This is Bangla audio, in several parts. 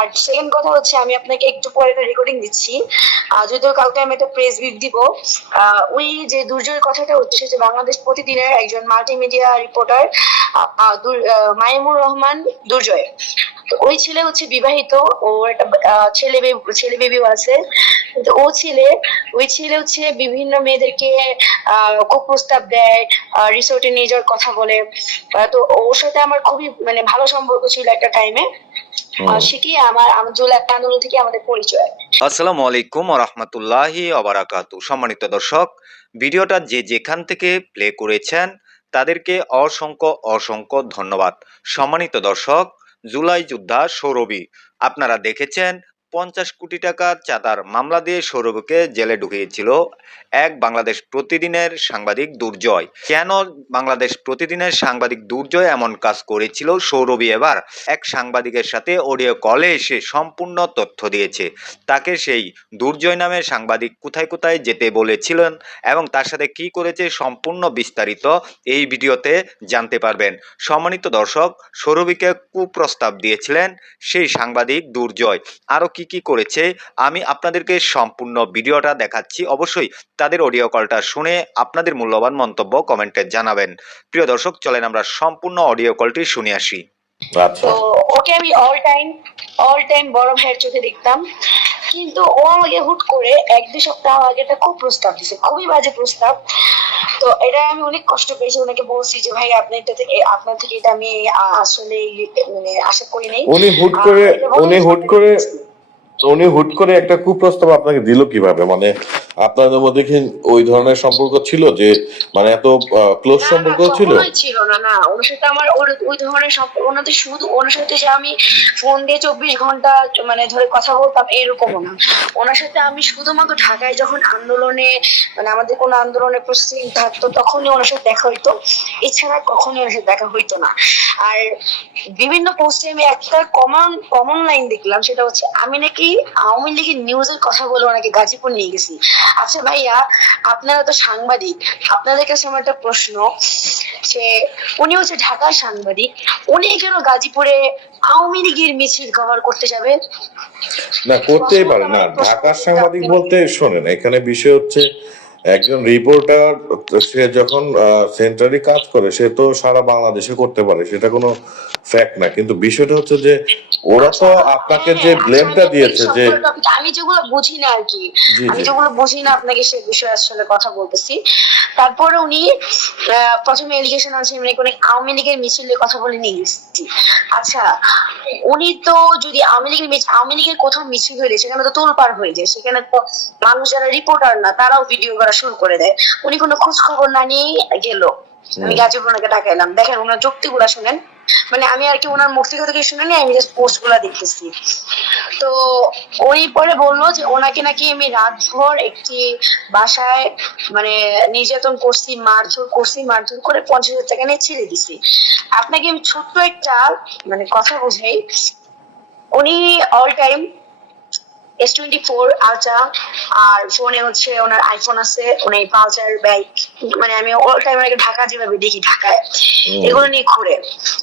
আর সেকেন্ড কথা হচ্ছে আমি আপনাকে একটু পরে একটা রেকর্ডিং দিচ্ছি, যদিও কালকে আমি একটা প্রেস ব্রিফ দিব। ওই যে দুর্জয়ের কথাটা হচ্ছে যে বাংলাদেশ প্রতিদিনের একজন মাল্টিমিডিয়া রিপোর্টার মাইমুর রহমান দুর্জয়। ওই ছেলে হচ্ছে বিবাহিত, ওর একটা ছেলে বেবিও আছে। কিন্তু ওই ছেলে হচ্ছে বিভিন্ন মেয়েদেরকে কুপ্রস্তাব দেয়, রিসোর্টে নিয়ে যাওয়ার কথা বলে। তো ওর সাথে আমার খুবই মানে ভালো সম্পর্ক ছিল একটা টাইমে। সেটি আমার জুলাই আন্দোলন থেকে আমাদের পরিচয়। আসসালামু আলাইকুম ওয়া রাহমাতুল্লাহি ওয়া বারাকাতুহু। সম্মানিত দর্শক, ভিডিওটা যে যেখান থেকে প্লে করেছেন তাদেরকে অসংখ্য ধন্যবাদ। সম্মানিত দর্শক, জুলাই যোদ্ধা সৌরভী, আপনারা দেখেছেন 50 কোটি টাকার চাঁদার মামলা দিয়ে সৌরভীকে জেলে ঢুকিয়েছিল এক বাংলাদেশ প্রতিদিনের সাংবাদিক দুর্জয়। কেন বাংলাদেশ প্রতিদিনের সাংবাদিক দুর্জয় এমন কাজ করেছিল? সৌরভী এবার এক সাংবাদিকের সাথে অডিও কলে এসে সম্পূর্ণ তথ্য দিয়েছে। তাকে সেই দুর্জয় নামের সাংবাদিক কোথায় কোথায় যেতে বলেছিলেন এবং তার সাথে কি করেছে সম্পূর্ণ বিস্তারিত এই ভিডিওতে জানতে পারবেন। সম্মানিত দর্শক, সৌরভীকে কুপ্রস্তাব দিয়েছিলেন সেই সাংবাদিক দুর্জয়। আরও কি করেছে আমি আপনাদেরকে সম্পূর্ণ ভিডিওটা দেখাচ্ছি। অবশ্যই তাদের অডিও কলটা শুনে আপনাদের মূল্যবান মন্তব্য কমেন্টে জানাবেন। প্রিয় দর্শক, চলেন আমরা সম্পূর্ণ অডিও কলটি শুনে আসি। তো ওকে আমি অল টাইম বড় ভাইয়ের চোখে দেখতাম, কিন্তু ও আমাকে হুট করে 1-2 সপ্তাহ আগে একটা খুব প্রস্তাব দিছে, খুবই বাজে প্রস্তাব। তো এটা আমি অনেক কষ্ট পেয়েছি, ওনাকে বলছি যে ভাই আপনার থেকে এটা আমি আসলে মানে আশা করি নাই। উনি হুট করে একটা কুপ্রস্তাব আপনাকে দিল কিভাবে? মানে আপনাদের মধ্যে কি ওই ধরনের সম্পর্ক ছিল যে মানে এত ক্লোজ সম্পর্ক ছিল? ছিল না ওনার সাথে আমার ওই ধরনের সম্পর্ক ওনাদের শুধু ওনার সাথে যে আমি ফোন দিয়ে 24 ঘন্টা মানে ধরে কথা বলতাম এরকমও না। ওনার সাথে আমি শুধুমাত্র ঢাকায় যখন আন্দোলনে মানে আমাদের কোনো আন্দোলনের প্রসেসিং থাকতো তখনই ওনার সাথে দেখা হইতো, এছাড়া কখনোই ওনার সাথে দেখা হইতো না। আর বিভিন্ন পোস্টে আমি একটা কমন লাইন দেখলাম, সেটা হচ্ছে আমি নাকি আওয়ামী লীগের নিউজের কথা বলে ওনাকে গাজীপুর নিয়ে গেছি। আচ্ছা ভাইয়া, আপনারা তো সাংবাদিক, আপনাদের কাছে আমার একটা প্রশ্ন, যে উনি হচ্ছে ঢাকার সাংবাদিক, উনি কেন গাজীপুরে আওয়ামী লীগের মিছিল কভার করতে যাবে? না, করতেই পারে না। ঢাকার সাংবাদিক বলতে শোনেন, এখানে বিষয় হচ্ছে একজন রিপোর্টার সে যখন সেন্টারে কাজ করে সে তো সারা বাংলাদেশে করতে পারে, সেটা কোনো ফ্যাক্ট না। কিন্তু বিষয়টা হচ্ছে যে ওরা তো আপনাকে যে ব্লেমটা দিয়েছে যে আমি যেগুলো বুঝি না আর কি, আমি যেগুলো বুঝি না আপনাকে সে বিষয়ে আসলে কথা বলতেছি। তারপরে উনি প্রথমে এলিগেশন আছে মানে কোন আওয়ামী লীগের মিছিলের কথা বলে নিয়ে এসেছি। আচ্ছা, উনি তো যদি আওয়ামী লীগের কোথাও মিছিল হয়ে যায় সেখানে তো তোলপাড় হয়ে যায়, সেখানে তো মানুষ যারা রিপোর্টার না তারাও ভিডিও করা শুরু করে দেয়। উনি কোনো খোঁজ খবর না নিয়েই গেল। আমি গাজীপুর ওনাকে ডাকাইলাম, দেখেন ওনার যুক্তিগুলা শুনেন, মানে আমি আর কি ওনার মুখ থেকে শুনিনি, আমি জাস্ট পোস্ট গুলা দেখতেছি। তো উনি পরে বললো যে ওনাকে নাকি আমি রাতভর একটি বাসায় মানে নির্যাতন করছি, মারধর করে 50,000 টাকা নিয়ে ছেড়ে দিছি। আপনাকে আমি ছোট্ট একটা মানে কথা বুঝাই, উনি অল টাইম S24 আলট্রা আর ফোনে হচ্ছে ওনার আইফোন আছে, উনি পালসার বাইক, মানে আমি অল টাইম আগে ঢাকা যেভাবে দেখি ঢাকায় এগুলো নিয়ে ঘুরে।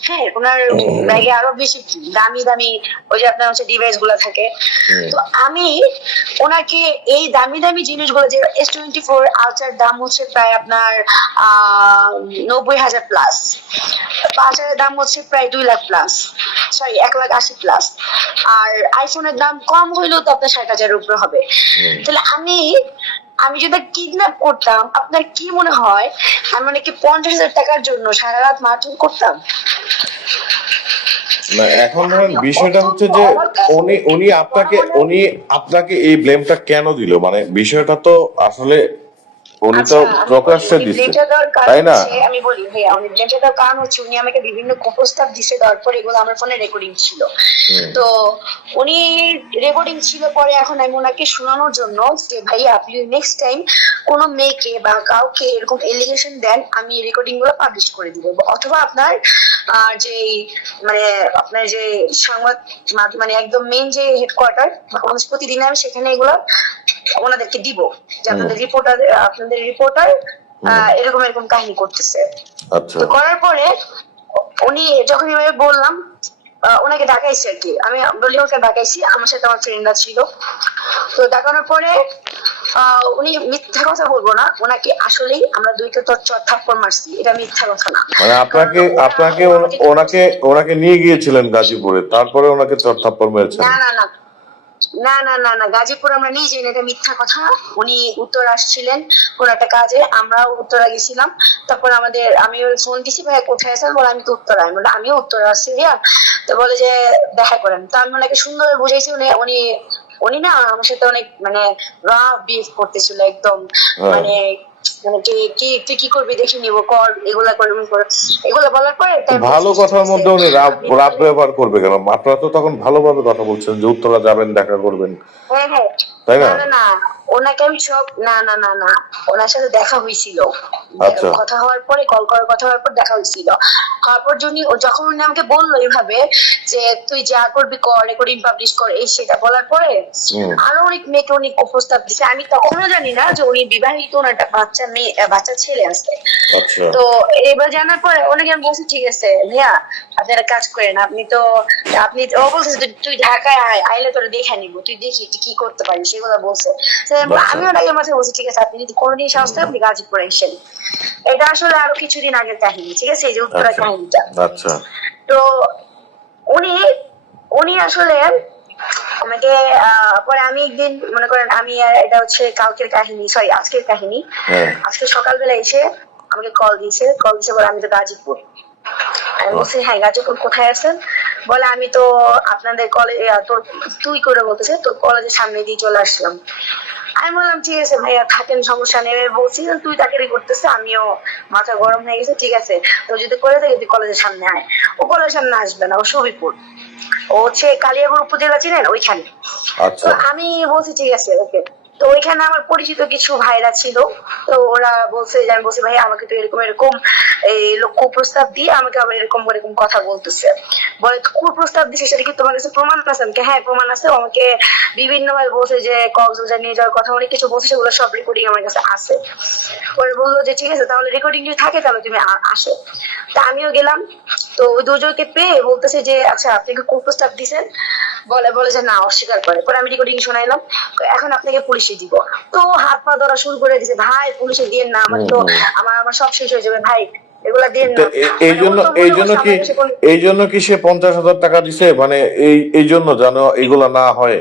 হ্যাঁ, ওনার ব্যাগে আরো বেশি দামি ওই যে আপনার হচ্ছে ডিভাইস গুলা থাকে। তো আমি ওনাকে এই দামি জিনিসগুলো যে S24 আলট্রার দাম হচ্ছে প্রায় আপনার 90,000 প্লাস, পালসারের দাম হচ্ছে প্রায় 2 লাখ প্লাস, সরি 1,80,000 প্লাস, আর আইফোনের দাম কম হইলেও তো আপনার 60,000 উপরে হবে। তাহলে আমি যদি কিডন্যাপ করতাম, আপনার কি মনে হয় আমি নাকি 50,000 টাকার জন্য সারা রাত মারধর করতাম? না, এখন ধরেন বিষয়টা হচ্ছে যে উনি আপনাকে এই ব্লেমটা কেন দিল? মানে বিষয়টা তো আসলে উনি তো প্রকাশ্যে দিচ্ছে, তাই না? আমি বলি ভাইয়া, উনি ব্লেমটা দেওয়ার কারণ হচ্ছে উনি আমাকে বিভিন্ন কুপ্রস্তাব দিছে, তারপর এগুলো আমার ফোনে রেকর্ডিং ছিল। তো উনি রেকর্ডিং ছিল, পরে এখন আমি ওনাকে শোনানোর জন্য যে ভাইয়া আপনি নেক্সট টাইম কোনো মেয়েকে বা কাউকে এরকম এলিগেশন দেন, আমি রেকর্ডিং গুলো পাবলিশ করে দিব, অথবা আপনার যে মানে আপনার যে সংবাদ মানে একদম মেইন যে হেডকোয়ার্টার প্রতিদিন আমি সেখানে এগুলো ওনাদেরকে দিব যে আপনাদের রিপোর্টার এরকম কাহিনী করতেছে। তো করার পরে উনি যখন এভাবে বললাম, ওনাকে ডাকাইছি আর কি, আমি বলি ওকে ডাকাইছি, আমার সাথে আমার ফ্রেন্ডরা ছিল। তো ডাকানোর পরে উনি মিথ্যা কথা বলবো না, ওনাকে আসলেই আমরা দুইটা তো চর থাপ্পড় মারছি, এটা মিথ্যা কথা না। মানে আপনাকে আপনাকে ওনাকে ওনাকে নিয়ে গিয়েছিলেন গাজীপুরে, তারপরে ওনাকে চর থাপ্পড় মেরেছেন? না না না না না না না, গাজীপুর আমরা নিয়ে যাই না, এটা মিথ্যা কথা। উনি উত্তর আসছিলেন কোন একটা কাজে, আমরা উত্তরা গেছিলাম। তারপর আমি ওর ফোন দিছি, ভাই কোথায় আছেন? বলে আমি তো উত্তরা। আমি বলে আমিও উত্তরা আসছি ভাইয়া। তো বলে যে দেখা করেন। তো আমি ওনাকে সুন্দর বুঝাইছি, উনি উনি না আমার সাথে অনেক মানে রাফ বিহেভ করতেছিল একদম, মানে মানে কি তুই কি করবি দেখে নিবো, কর এগুলা করবি, এগুলা বলার পরে ভালো কথার মধ্যে উনি রাব ব্যবহার করবে কেন? আপনারা তো তখন ভালোভাবে কথা বলছেন যে উত্তরা যাবেন, দেখা করবেন, হ্যাঁ হ্যাঁ, তাই না? না না না, ওনাকে আমি সব না না না না, ওনার সাথে দেখা হয়েছিল, আচ্ছা। কথা হওয়ার পরে কল করার কথা হওয়ার পর দেখা হয়েছিল। হওয়ার পর যখন উনি আমাকে বললো এইভাবে যে তুই যা করবি কর, রেকর্ডিং পাবলিশ কর, এই সেটা বলার পরে আরো অনেক মেয়েকে অনেক প্রস্তাব দিচ্ছে। আমি তখনও জানি না যে উনি বিবাহিত, ওনার একটা বাচ্চা ছেলে আছে। আচ্ছা। তো এবার জানার পরে ওনাকে আমি বলছি ঠিক আছে ভাইয়া আপনি একটা কাজ করেন, আপনি ও বলছে তুই ঢাকায় আইলে তোরা দেখে নিবো, তুই দেখি তুই কি করতে পারিস সেগুলো বলছে। আমি ওনাকে মাঝে বলছি ঠিক আছে, আপনি যদি কোনোদিন সাহস থাকে আপনি গাজীপুরে এসেন। এটা আসলে আরো কিছুদিন আগের কাহিনী, ঠিক আছে, এই যে উত্তরের কাহিনীটা। আচ্ছা। তো উনি উনি আসলে আমাকে পরে আমি একদিন মনে করেন এটা হচ্ছে কালকের কাহিনী, সরি আজকের কাহিনী। আজকে সকালবেলা এসে আমাকে কল দিয়েছে বলে আমি তো গাজীপুর। আমি বলছি হ্যাঁ গাজীপুর, কোথায় আছেন? বলে আমি তো আপনাদের কলেজ, তোর তুই করে বলতেছে, তোর কলেজের সামনে দিয়ে চলে আসলাম। আমি বললাম ঠিক আছে ভাইয়া থাকেন, সমস্যা নেই। বলছি তুই চাকরি করতেছে, আমিও মাথা গরম হয়ে গেছে, ঠিক আছে তো যদি করে থাকে তুই কলেজের সামনে আয়। ও কলেজের সামনে আসবে না, ও শহীদপুর, ও হচ্ছে কালিয়াগঞ্জ উপজেলা চিনেন ওইখানে। তো আমি বলছি ঠিক আছে ওকে। তো ওইখানে আমার পরিচিত কিছু ভাইরা ছিল, তো ওরা বলছে যে, আমি বলছি ভাই আমাকে তো এরকম এরকম এই লোক প্রস্তাব দিয়ে আমাকে আবার এরকম এরকম কথা বলতেছে। বলে প্রস্তাব দিছে সেটা কি তোমার কাছে প্রমাণ আছে? আমাকে হ্যাঁ প্রমাণ আছে, আমাকে বিভিন্ন ভাবে বলছে যে কক্সবাজার নিয়ে যাওয়ার কথা অনেক কিছু বলছে, সেগুলো সব রেকর্ডিং আমার কাছে আছে। পরে বললো যে ঠিক আছে তাহলে রেকর্ডিং যদি থাকে তাহলে তুমি আসো। তা আমিও গেলাম। তো ওই দুজনকে পেয়ে বলতেছে যে আচ্ছা আপনি কি প্রস্তাব দিছেন? বলে যে না, অস্বীকার করে। পরে আমি রেকর্ডিং শোনাইলাম, এখন আপনাকে পুলিশে দিব। তো হাত পা ধরা শুরু করে দিয়েছে, ভাই পুলিশে দিয়ে না, আমার তো আমার সব শেষ হয়ে যাবে ভাই, এগুলা দিয়ে না। এই জন্য কি সে 50,000 টাকা দিছে, মানে এই জন্য যেন এগুলা না হয়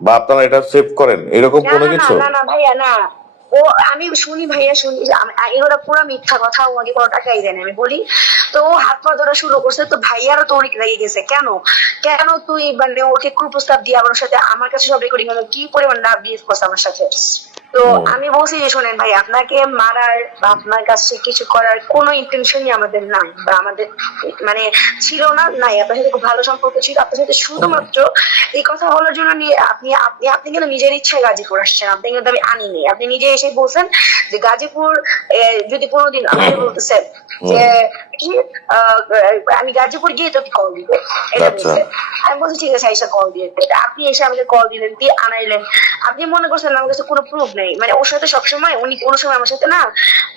বা আপনারা এটা সেভ করেন, এরকম কোনো কিছু? না না ভাইয়া না, ও আমি শুনি ভাইয়া শুনি এগুলো পুরো মিথ্যা কথা, ও আগে কোনো টাকাই দেয় না আমি বলি। তো ও হাত পা ধরা শুরু করছে, তো ভাইয়ারও তো অনেক লেগে গেছে, কেন কেন তুই মানে ওকে কুপ্রস্তাব দিয়ে আমার সাথে, আমার কাছে সব রেকর্ডিং হলো, কি পরিমাণ না বিহেভ করছে আমার সাথে। তো আমি বলছি যে শোনেন ভাই, আপনাকে মারার বা আপনার কাছে কিছু করার কোনো ইন্টেনশনই আমাদের নাই, বা আমাদের মানে ছিল না, নাই। আপনার সাথে খুব ভালো সম্পর্ক ছিল, আপনার সাথে শুধুমাত্র এই কথা বলার জন্য নিয়ে আপনি আপনি আপনি কিন্তু নিজের ইচ্ছায় গাজীপুর আসছেন, আপনি কিন্তু আমি আনিনি, আপনি নিজে এসে বলছেন যে গাজীপুর যদি কোনোদিন আমাকে বলতেছেন যে কি আমি গাজীপুর গিয়ে তোকে কল দিব, এটা বলছে। আমি বলছি ঠিক আছে এসে কল দিয়ে, আপনি এসে আমাকে কল দিলেন, দিয়ে আনাইলেন। আপনি মনে করছেন আমার কাছে কোনো প্রুফ নেই, মানে ওর সাথে সবসময় উনি কোনো সময় আমার সাথে না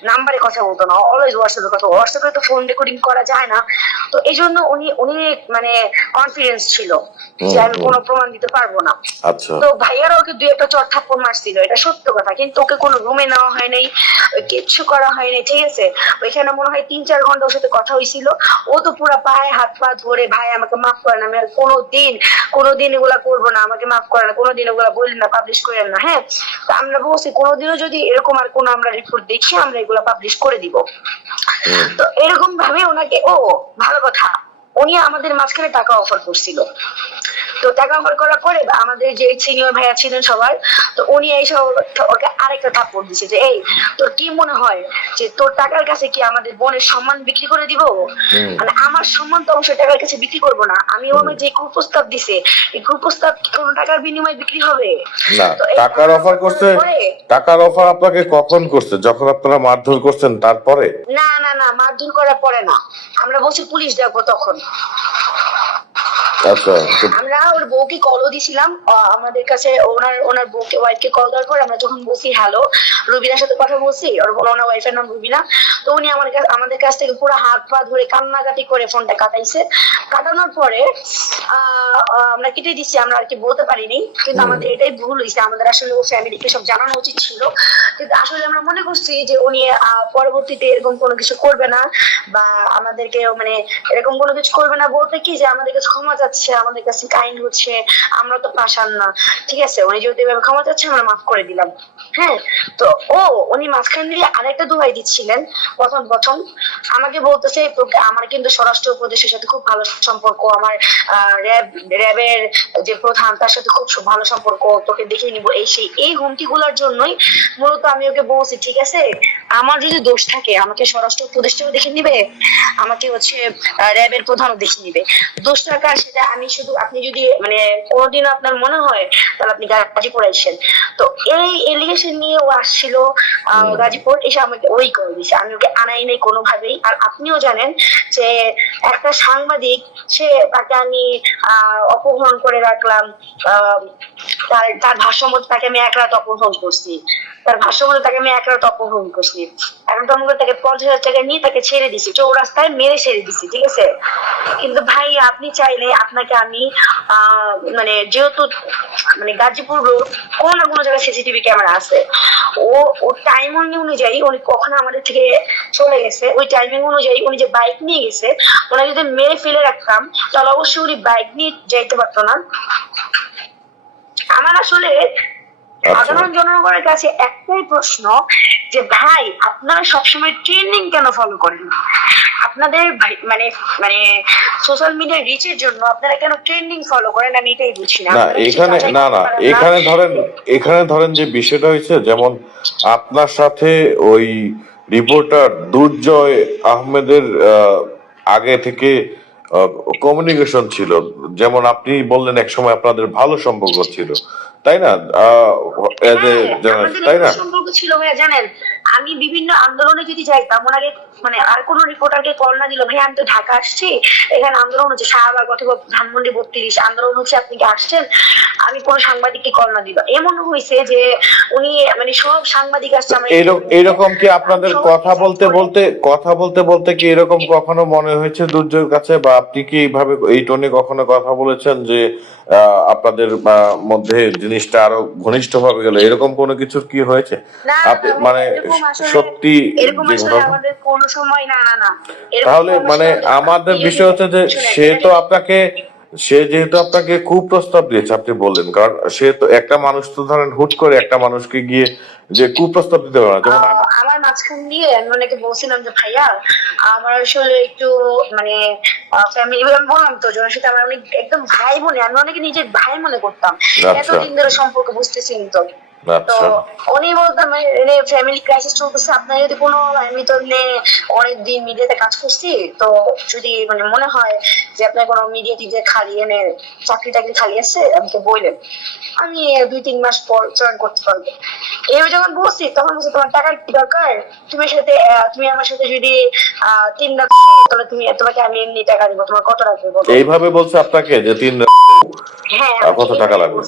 নাম্বারে কথা বলতো না, অলওয়েজ হোয়াটসঅ্যাপে কথা, হোয়াটসঅ্যাপে তো ফোন রেকর্ডিং করা যায় না। তো এই জন্য উনি মানে কনফিডেন্স ছিল যে আমি কোনো প্রমাণ দিতে পারবো না। তো ভাইয়ারা ওকে দুই একটা চর থাপ্পড় মারছিল, এটা সত্য কথা, কিন্তু ওকে কোনো রুমে নেওয়া হয় নাই, কিচ্ছু করা হয় নাই, ঠিক আছে। ওইখানে মনে হয় 3-4 ঘন্টা ওর সাথে কথা হয়েছিল। ও তো পুরো পায়ে হাত পা ধরে ভাই আমাকে মাফ করেন, আমি আর কোনোদিন এগুলা করবো না, আমাকে মাফ করেন, কোনোদিন ওগুলা বললেন না, পাবলিশ করেন না। হ্যাঁ, তো আমরা বলছি কোনোদিনও যদি এরকম আর কোনো আমরা রিপোর্ট দেখি আমরা এগুলা পাবলিশ করে দিব। তো এরকম ভাবে ওনাকে ভালো কথা, উনি আমাদের মাঝখানে টাকা অফার করছিল। তো টাকা অফার করার পরে আমাদের যে সিনিয়র ভাইয়া ছিলেন সবার, তো উনি এইসব ওকে আরেকটা থাপ্পড় দিচ্ছে যে এই তোর কি মনে হয় যে তোর টাকার কাছে কি আমাদের বোনের সম্মান বিক্রি করে দিব? মানে আমার সম্মান তো অবশ্যই টাকার কাছে বিক্রি করবো না। আমি ওকে যে কুপ্রস্তাব দিছে, এই কুপ্রস্তাব কোনো টাকার বিনিময়ে বিক্রি হবে না? টাকার অফার করছে, টাকার অফার আপনাকে কখন করছে? যখন আপনারা মারধর করছেন তারপরে? না না না, মারধর করার পরে না, আমরা বলছি পুলিশ ডাকবো তখন। আচ্ছা, আমরা ওর বউকে কলও দিছিলাম, আমাদের কাছে ওনার বউকে ওয়াইফকে কল দেওয়ার পর আমরা যখন বলছি হ্যালো, রুবিনার সাথে কথা বলছি, ওনার ওয়াইফের নাম রুবিনা, তো উনি আমাদের কাছ থেকে পুরো হাত পা ধরে কান্নাকাটি করে ফোনটা কাটাইছে। কাটানোর পরে আমরা কেটে দিচ্ছি, আমরা আর কি বলতে পারিনি, কিন্তু আমাদের এটাই ভুল হয়েছে, আমাদের আসলে ও ফ্যামিলিকে সব জানানো উচিত ছিল। কিন্তু আসলে আমরা মনে করছি যে উনি পরবর্তীতে এরকম কোনো কিছু করবে না, বা আমাদেরকে মানে এরকম কোনো কিছু করবে না বলতে কি যে আমাদের কাছে ক্ষমা চাচ্ছে, আমাদের কাছে কাইন্ড হচ্ছে, আমরা তো পাশান না, ঠিক আছে, উনি যদি এভাবে ক্ষমা চাচ্ছে আমরা মাফ করে দিলাম। হ্যাঁ, তো উনি মাঝখান দিয়ে আরেকটা দোহাই দিচ্ছিলেন। প্রথম আমাকে বলতেছে তোকে, আমার কিন্তু স্বরাষ্ট্র উপদেশের সাথে খুব ভালো সম্পর্ক, আমার র্যাবের যে প্রধান তার সাথে খুব ভালো সম্পর্ক, তোকে দেখে নিব, এই হুমকি গুলার জন্যই মূলত আমি ওকে বলছি ঠিক আছে, আমার যদি দোষ থাকে আমাকে স্বরাষ্ট্র উপদেষ্টাও দেখে নিবে, আমাকে হচ্ছে র্যাবের প্রধানও দেখে নিবে, দোষটা কার সেটা আমি শুধু, আপনি যদি মানে কোনোদিন আপনার মনে হয় তাহলে আপনি গাজীপুর আইসেন। তো এই এলিগেশন নিয়ে ও আসছিল গাজীপুর, এসে আমাকে ওই করে দিছে, আমি ওকে আনাই নাই কোনোভাবেই। আর আপনিও জানেন যে একটা সাংবাদিক, তাকে আমি অপহরণ করে রাখলাম, তার ভাষ্য মতো তাকে আমি এক রাত অপহরণ করছি, এখন তো আমরা তাকে 50,000 টাকা নিয়ে তাকে ছেড়ে দিছি, চৌরাস্তায় মেরে ছেড়ে দিছি, ঠিক আছে। কিন্তু ভাই আপনি চাইলে আপনাকে আমি মানে যেহেতু মানে গাজীপুর রোড কোনো না কোনো জায়গায় সিসিটিভি ক্যামেরা আছে, ও টাইম অনুযায়ী উনি কখন আমাদের থেকে চলে গেছে, ওই টাইমিং অনুযায়ী উনি যে বাইক নিয়ে গেছে, ওনাকে যদি মেরে ফেলে রাখতাম তাহলে অবশ্যই উনি বাইক নিয়ে যাইতে পারতো না। আমার আসলে সাধারণ জনগণের কাছে একটাই প্রশ্ন যে ভাই আপনারা সবসময় ট্রেন্ডিং কেন ফলো করেন? আপনাদের মানে মানে সোশ্যাল মিডিয়া রিচের জন্য আপনারা কেন ট্রেন্ডিং ফলো করেন, আমি এটাই বুঝি না। এখানে ধরেন যে বিষয়টা হয়েছে, যেমন আপনার সাথে ওই রিপোর্টার দুর্জয় আহমেদের আগে থেকে কমিউনিকেশন ছিল, যেমন আপনি বললেন এক সময় আপনাদের ভালো সম্পর্ক ছিল, তাই না? তাই না? সম্পর্ক ছিল ভাইয়া, জানেন আমি বিভিন্ন আন্দোলনে যদি যাইতাম ওনাকে মানে আর কোন রিপোর্টারকে কল না দিল, ভাই আমি তো ঢাকা আসছি, এখানে আন্দোলন হচ্ছে, শাহবাগ অথবা ধানমন্ডি 32 আন্দোলন হচ্ছে, আপনি কি আসছেন, আমি কোন সাংবাদিককে কল না দিল। এমন হয়েছে যে উনি মানে সব সাংবাদিক আসছে এরকম কি আপনাদের কথা বলতে বলতে কি এরকম কখনো মনে হয়েছে দুর্যোগের কাছে, বা আপনি কি এইভাবে এই টোনে কখনো কথা বলেছেন যে আপনাদের মধ্যে জিনিসটা আরো ঘনিষ্ঠ ভাবে গেল, এরকম কোনো কিছু কি হয়েছে? আপনি মানে সত্যি আমাদের কোনো সময় না তাহলে মানে আমাদের বিষয় হচ্ছে যে সে যেহেতু আপনাকে কুপ্রস্তাব দিয়েছে, আপনি বললেন, কারণ সে তো একটা মানুষ তো ধরেন হুট করে একটা মানুষকে গিয়ে যে কুপ্রস্তাব দিতে পারে না। যেমন আমার মাঝখান দিয়ে আমি ওনাকে বলছিলাম যে ভাইয়া আমার আসলে একটু মানে ফ্যামিলি, আমি বললাম তো জনের সাথে আমার অনেক একদম ভাই বোনে, আমি অনেকে নিজের ভাই মনে করতাম, এতদিন ধরে সম্পর্ক বুঝতেছিলাম। তো উনি বলতাম ফ্যামিলি ক্রাইসিস চলতেছে, আপনার যদি কোনো, আমি তো অনেকদিন মিডিয়াতে কাজ করছি, তো যদি মানে মনে হয় যে আপনার কোনো মিডিয়া টিডিয়া খালি চাকরি টাকরি খালি আছে আমাকে বললেন, আমি 2-3 মাস পর জয়েন করতে পারবো। এই যখন বলছি তখন বলছি তোমার টাকার কি দরকার, তুমি আমার সাথে যদি 3 লাখ তাহলে তোমাকে আমি এমনি টাকা দিব, তোমার কত লাগবে বলো। এইভাবে বলছে আপনাকে যে 3 লাখ, হ্যাঁ কত টাকা লাগবে।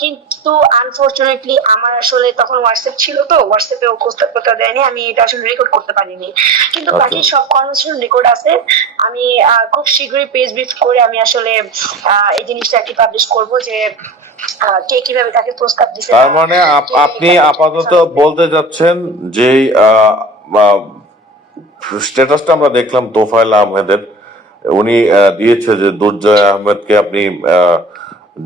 কিন্তু আনফরচুনেটলি আমার আসলে তখন হোয়াটসঅ্যাপ ছিল, তো হোয়াটসঅ্যাপে ও প্রস্তাবটা দেয়নি, আমি এটা আসলে রেকর্ড করতে পারিনি, কিন্তু বাকি সব কনভারসেশন রেকর্ড আছে। আমি খুব শীঘ্রই পেজ ব্রিফ করে আমি আসলে এই জিনিসটা কি পাবলিশ করব যে কে কিভাবে তাকে প্রস্তাব দিছে। তার মানে আপনি আপাতত বলতে যাচ্ছেন যে স্ট্যাটাসটা আমরা দেখলাম তোফায়েল আহমেদের, উনি দিয়েছে যে দুর্জয় আহমেদকে আপনি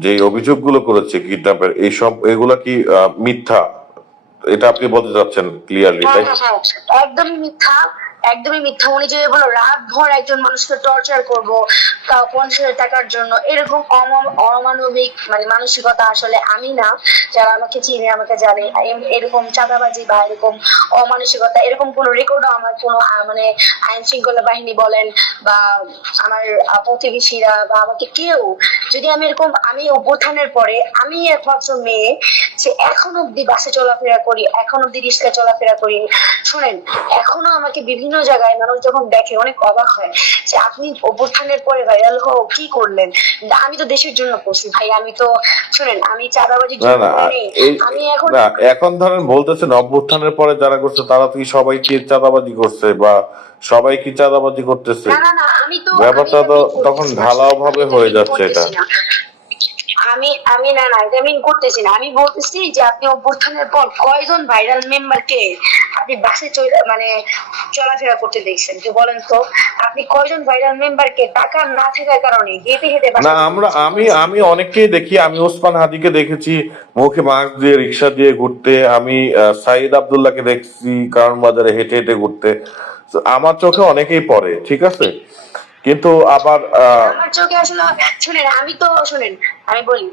যে অভিযোগগুলো করেছে কিডন্যাপের, এগুলা কি মিথ্যা, এটা আপনি বলতে চাচ্ছেন ক্লিয়ারলি, তাই? একদমই মিথ্যা, একদমই মিথ্যা। উনি যে বলো রাত ভর একজন মানুষকে টর্চার করবো তাও 50,000 টাকার জন্য, এরকম অমানবিক মানে মানসিকতা আসলে আমি না, যারা আমাকে চিনে আমাকে জানে, এরকম চাঁদাবাজি বা এরকম অমানসিকতা এরকম কোন রেকর্ডও আমার কোনো মানে আইন শৃঙ্খলা বাহিনী বলেন বা আমার প্রতিবেশীরা বা আমাকে কেউ, যদি আমি এরকম, আমি অভ্যুত্থানের পরে আমি একমাত্র মেয়ে যে এখন অব্দি বাসে চলাফেরা করি, এখন অব্দি রিক্সায় চলাফেরা করি, শুনেন এখনো আমাকে বিভিন্ন বিভিন্ন জায়গায় মানুষ যখন দেখে অনেক অবাক হয় যে আপনি অভ্যুত্থানের পরে ভাইরাল কি করলেন। আমি তো দেশের জন্য করছি ভাই, আমি তো শুনেন আমি চাঁদাবাজির না জন্য না করিনি। এই আমি এখন না এখন ধরেন বলতেছেন অভ্যুত্থানের পরে যারা করছে তারা কি সবাই কি চাঁদাবাজি করছে বা সবাই কি চাঁদাবাজি করতেছে? না না না আমি তো ব্যাপারটা তো তখন ঢালাও ভাবে হয়ে যাচ্ছে এটা। আমি আমি না না এটা আমি করতেছি না। আমি বলতেছি যে আপনি অভ্যুত্থানের পর কয়জন ভাইরাল মেম্বারকে আপনি বাসে মানে চলাফেরা করতে দেখছেন, যে বলেন তো আপনি কয়জন ভাইরাল মেম্বারকে টাকা না থাকার কারণে হেঁটে হেঁটে না আমি অনেককেই দেখি। আমি ওসমান হাদিকে দেখেছি মুখে মাস্ক দিয়ে রিক্সা দিয়ে ঘুরতে। আমি সাইদ আব্দুল্লাহকে দেখছি কারণ বাজারে হেঁটে হেঁটে ঘুরতে। তো আমার চোখে অনেকেই পড়ে, ঠিক আছে, কিন্তু আবার আমার চোখে আসলে শুনেন আমি তো শুনেন আমি বলি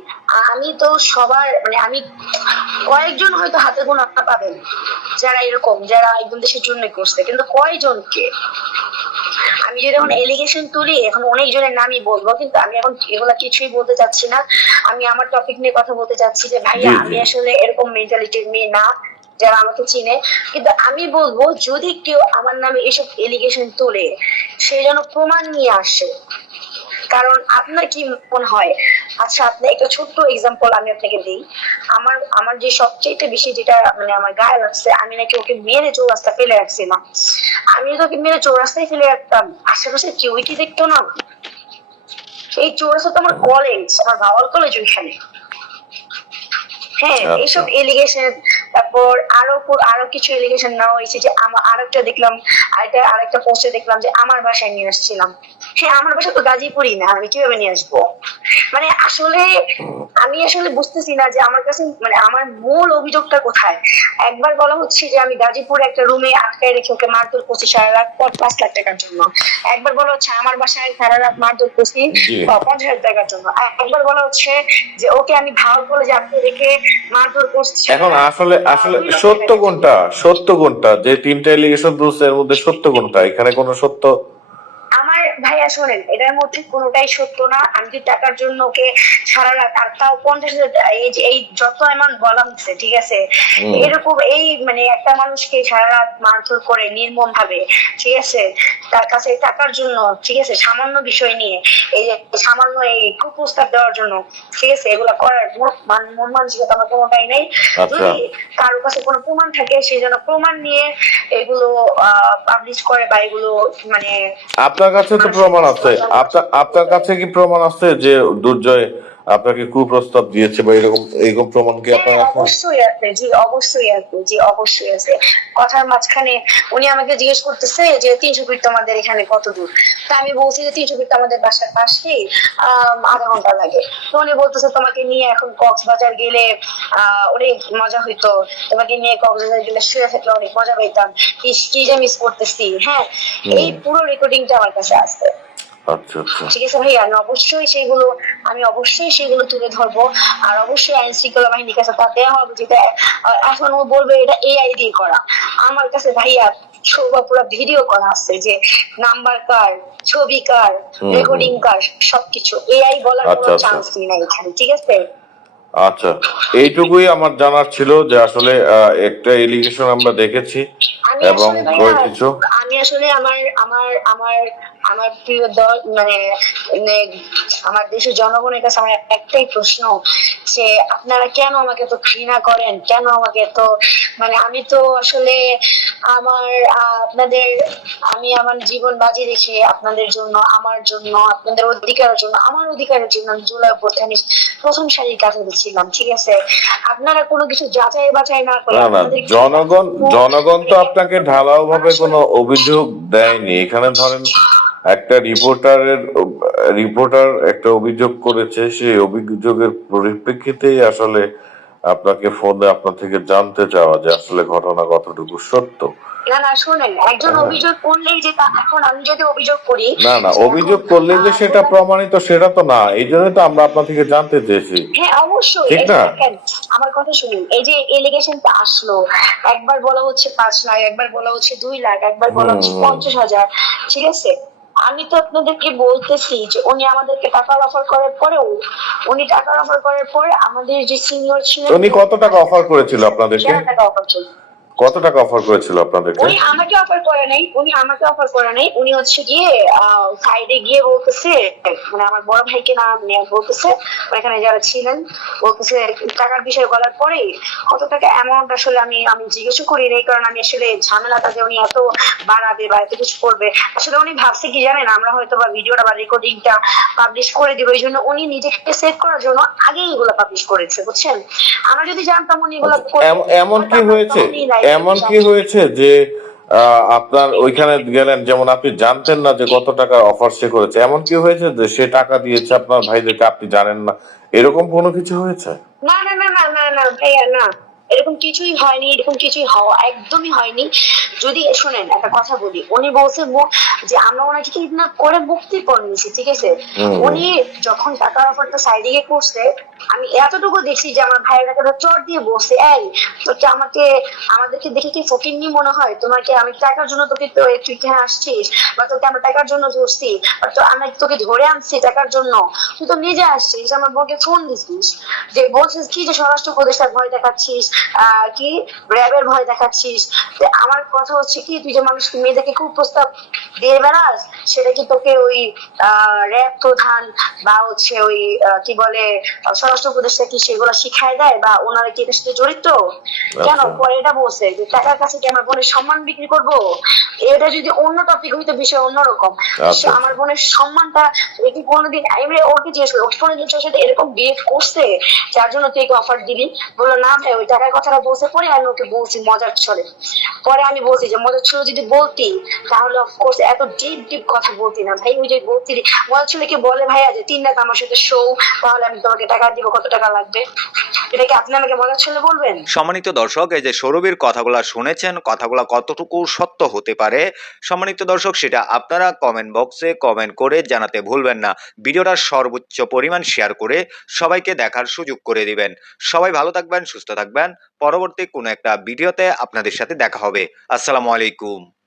আমি তো সবার মানে আমি কয়েকজন হয়তো হাতে গোনা পাবেন যারা এরকম যারা একদম দেশের জন্য করছে, কিন্তু কয়জনকে আমি যদি এখন এলিগেশন তুলি এখন অনেক জনের নামই বলবো, কিন্তু আমি এখন এগুলা কিছুই বলতে চাচ্ছি না। আমি আমার টপিক নিয়ে কথা বলতে চাচ্ছি যে ভাইয়া আমি আসলে এরকম মেন্টালিটির মেয়ে না যারা আমাকে চিনে। কিন্তু আমি বলবো যদি কেউ আমার নামে এসব এলিগেশন তোলে সে যেন প্রমাণ নিয়ে আসে। কারণ আপনার কি মনে হয়, আচ্ছা আপনি একটা ছোট্ট এক্সাম্পল আমি আপনাকে দিই। আমার আমার যে সবচেয়ে বেশি যেটা মানে আমার গায়ে লাগছে, আমি নাকি ওকে মেরে চৌরাস্তা ফেলে রাখছিলাম। আমি যদি ওকে মেরে চৌরাস্তায় ফেলে রাখতাম আশেপাশে কেউই কি দেখতো না? এই চৌরাস্তা তো আমার কলেজ, আমার ভাওয়াল কলেজ ওইখানে। হ্যাঁ এইসব এলিগেশন, তারপর আরো কিছু এলিগেশন নেওয়া হয়েছে যে আমার আরেকটা দেখলাম, আরেকটা পোস্টে দেখলাম যে আমার বাসায় নিয়ে আসছিলাম। হ্যাঁ আমার বাসা তো গাজীপুরই না, আমি কিভাবে নিয়ে আসবো? মানে আসলে আমি আসলে বুঝতেছি না যে আমার কাছে মানে আমার মূল অভিযোগটা কোথায়। একবার বলা হচ্ছে যে আমি গাজীপুরে একটা রুমে আটকায় রেখে ওকে মারধর করছি সারা রাত 5 লাখ টাকার জন্য। একবার বলা হচ্ছে আমার বাসায় সারা রাত মারধর করছি 50,000 টাকার জন্য। একবার বলা হচ্ছে যে ওকে আমি ভাও করে যে আটকে রেখে মারধর করছি। এখন আসলে আসলে সত্য কোনটা যে তিনটা এলিগেশন তুলছে এর মধ্যে সত্য কোনটা? এখানে কোনো সত্য আমার ভাইয়া শোনেন এটার মধ্যে কোনোটাই সত্য না। আমি যদি টাকার জন্য ওকে সারা রাত আর তাও 50,000 এই যত অ্যামাউন্ট বলা হচ্ছে ঠিক আছে, এরকম এই মানে একটা মানুষকে সারা রাত মারধর করে নির্মম ভাবে ঠিক আছে তার কাছে টাকার জন্য ঠিক আছে সামান্য বিষয় নিয়ে এই যে সামান্য এই কুপ্রস্তাব দেওয়ার জন্য ঠিক আছে এগুলা করার মন মানসিকতা আমার কোনোটাই নেই। যদি কারোর কাছে কোনো প্রমাণ থাকে সে যেন প্রমাণ নিয়ে এগুলো পাবলিশ করে বা এগুলো মানে আপনার কাছে তো প্রমাণ আছে। আপনার কাছে কি প্রমাণ আছে যে দুর্জয় আপনাকে কুপ্রস্তাব দিয়েছে বা এরকম প্রমাণ কি আপনার কাছে? অবশ্যই আছে জি, অবশ্যই আছে জি, অবশ্যই আছে। কথার মাঝখানে উনি আমাকে জিজ্ঞেস করতেছে যে 300 ফিট তোমাদের এখানে কত দূর, তা আমি বলছি যে 300 ফিট আমাদের বাসার পাশেই, আধা ঘন্টা লাগে। তো উনি বলতেছে তোমাকে নিয়ে এখন কক্সবাজার গেলে অনেক মজা হইতো, তোমাকে নিয়ে কক্সবাজার গেলে শুয়ে থাকলে অনেক মজা পাইতাম, কি যে মিস করতেছি। হ্যাঁ এই পুরো রেকর্ডিংটা আমার কাছে আছে। ঠিক আছে ভাই আমি অবশ্যই সেগুলো তুলে ধরবো। আর অবশ্যই আইন শৃঙ্খলা বাহিনীর কাছে তা দেওয়া হবে, যেটা এখন ও বলবে এটা এআই দিয়ে করা। আমার কাছে ভাইয়া পুরো ভিডিও করা আছে যে নাম্বার কার, ছবি কার, রেকর্ডিং কার, সবকিছু এআই বলার কোনো চান্স নাই এখানে, ঠিক আছে? আচ্ছা এইটুকুই আমার জানার ছিল যে আসলে একটা এলিগেশন আমরা দেখেছি এবং কিছু আমি আসলে আমার আমার আমার আমার প্রিয় দল মানে আমার দেশের জনগণের কাছে আমার একটাই প্রশ্ন যে আপনারা কেন আমাকে এত ঘৃণা করেন, কেন আমাকে এত মানে আমি তো আসলে আমার আমি আমার জীবন বাজি রেখে আপনাদের জন্য, আমার জন্য, আপনাদের অধিকারের জন্য, আমার অধিকারের জন্য আমি জুলাই অভ্যুত্থানে প্রথম সারির কাছে ছিলাম, ঠিক আছে? আপনারা কোনো কিছু যাচাই বাছাই না করে জনগণ তো আপনাকে ঢালাও ভাবে কোনো অভিযোগ দেয়নি। এখানে ধরেন একটা রিপোর্টার একটা অভিযোগ করেছে, সেই অভিযোগের পরিপ্রেক্ষিতেই আসলে আপনাকে ফোনে আপনার থেকে জানতে চাওয়া যে আসলে ঘটনা কতটুকু সত্য। না শোনেন একজন অভিযোগ করলেই যে এখন আমি যদি অভিযোগ করি না অভিযোগ করলে যে সেটা প্রমাণিত সেটা তো না, এই জন্যই তো আমরা আপনার থেকে জানতে চেয়েছি। হ্যাঁ অবশ্যই আমার কথা শুনুন, এই যে এলিগেশনটা আসলো একবার বলা হচ্ছে 5 লাখ, একবার বলা হচ্ছে 2 লাখ, একবার বলা হচ্ছে 50,000, ঠিক আছে? আমি তো আপনাদেরকে বলতেছি যে উনি আমাদেরকে টাকার অফার করার পরেও আমাদের যে সিনিয়র ছিলেন উনি কত টাকা অফার করেছিল আপনাদেরকে? টাকা অফার ছিল কত টাকা অফার করেছিল আপনাদেরকে? উনি আমাকে অফার করে নাই, উনি হচ্ছে গিয়ে সাইডে গিয়ে বলতেছে, মানে আমার বড় ভাইকে না নিয়ে বলতেছে, এখানে যারা ছিলেন বলতেছে টাকার বিষয় বলার পরে কত টাকা অ্যামাউন্ট আসলে আমি জিজ্ঞেস করি নাই, কারণ আমি আসলে ঝামেলাটা যে উনি এত বাড়াবে বা এত কিছু করবে, আসলে উনি ভাবছে কি জানেন, আমরা হয়তো বা ভিডিওটা বা রেকর্ডিংটা পাবলিশ করে দিব, এই জন্য উনি নিজেকে সেভ করার জন্য আগে এগুলো পাবলিশ করেছে, বুঝছেন। আমরা যদি জানতাম উনি এগুলো এমন কি হয়েছে, যে আপনার ওইখানে গেলেন, যেমন আপনি জানতেন না যে কত টাকা অফার সে করেছে, এমন কি হয়েছে যে সে টাকা দিয়েছে আপনার ভাইদেরকে, আপনি জানেন না, এরকম কোনো কিছু হয়েছে? না না না না না না ভাইয়া, না এরকম কিছুই হয়নি, এরকম কিছুই হওয়া একদমই হয়নি। যদি শোনেন একটা কথা বলি, উনি বলছে যে আমরা ওনাকে কিডন্যাপ করে মুক্তিপণ নিছি, ঠিক আছে। উনি যখন টাকার অফারটা সাইডে গিয়ে করছে, আমি এতটুকু দেখছি যে আমার ভাইয়ের টাকা চট দিয়ে বসে, এই তোকে আমাদেরকে দেখে কি ফকিন্নি মনে হয়, তোমাকে আমি টাকার জন্য তোকে তুই এখানে আসছিস, বা তোকে আমরা টাকার জন্য ধরছি, বা তো আমরা তোকে ধরে আনছি টাকার জন্য, তুই তো নিজে আসছিস, আমার বউকে ফোন দিছিস, যে বলছিস কি যে স্বরাষ্ট্র উপদেষ্টার ভয় দেখাচ্ছিস, কি র্যাবের ভয় দেখাচ্ছিস। আমার কথা হচ্ছে কি, তুই যে মানুষকে মেয়েদেরকে খুব প্রস্তাব দিয়ে বেড়াস, সেটা কি তোকে ওই র্যাব প্রধান বা হচ্ছে ওই কি বলে স্বরাষ্ট্র উপদেষ্টা কি সেগুলো শিখায় দেয়, বা ওনারা কি এটার সাথে জড়িত? কেন পরে এটা বলছে যে টাকার কাছে কি আমার বোনের সম্মান বিক্রি করব? এটা যদি অন্য টপিক হইতো, বিষয় অন্যরকম। আমার বোনের সম্মানটা কি কোনোদিন, আমি ওকে জিজ্ঞেস করি, ওকে কোনোদিন তোর সাথে এরকম বিহেভ করছে যার জন্য তুই অফার দিবি? বললো না ভাই, ওই টাকার কথাটা বলছে, পরে আমি ওকে বলছি মজার ছলে, পরে আমি বলছি যে মজার ছলে যদি বলতি তাহলে অফকোর্স এত ডিপ ডিপ কথা বলতি না ভাই, ওই যে বলতি মজার ছলে কি বলে ভাইয়া যে 3 রাত আমার সাথে শো, তাহলে আমি তোমাকে টাকা দিব, কত টাকা লাগবে, এটা কি আপনি আমাকে মজার ছলে বলবেন? সম্মানিত দর্শক, এই যে সৌরভীর কথাগুলা শুনেছেন, কথাগুলা কতটুকু সত্য হতে পারে সম্মানিত দর্শক, সেটা আপনারা কমেন্ট বক্সে কমেন্ট করে জানাতে ভুলবেন না। ভিডিওটা সর্বোচ্চ পরিমাণ শেয়ার করে সবাইকে দেখার সুযোগ করে দিবেন। সবাই ভালো থাকবেন, সুস্থ থাকবেন। পরবর্তী কোনো একটা ভিডিওতে আপনাদের সাথে দেখা হবে। আসসালামু আলাইকুম।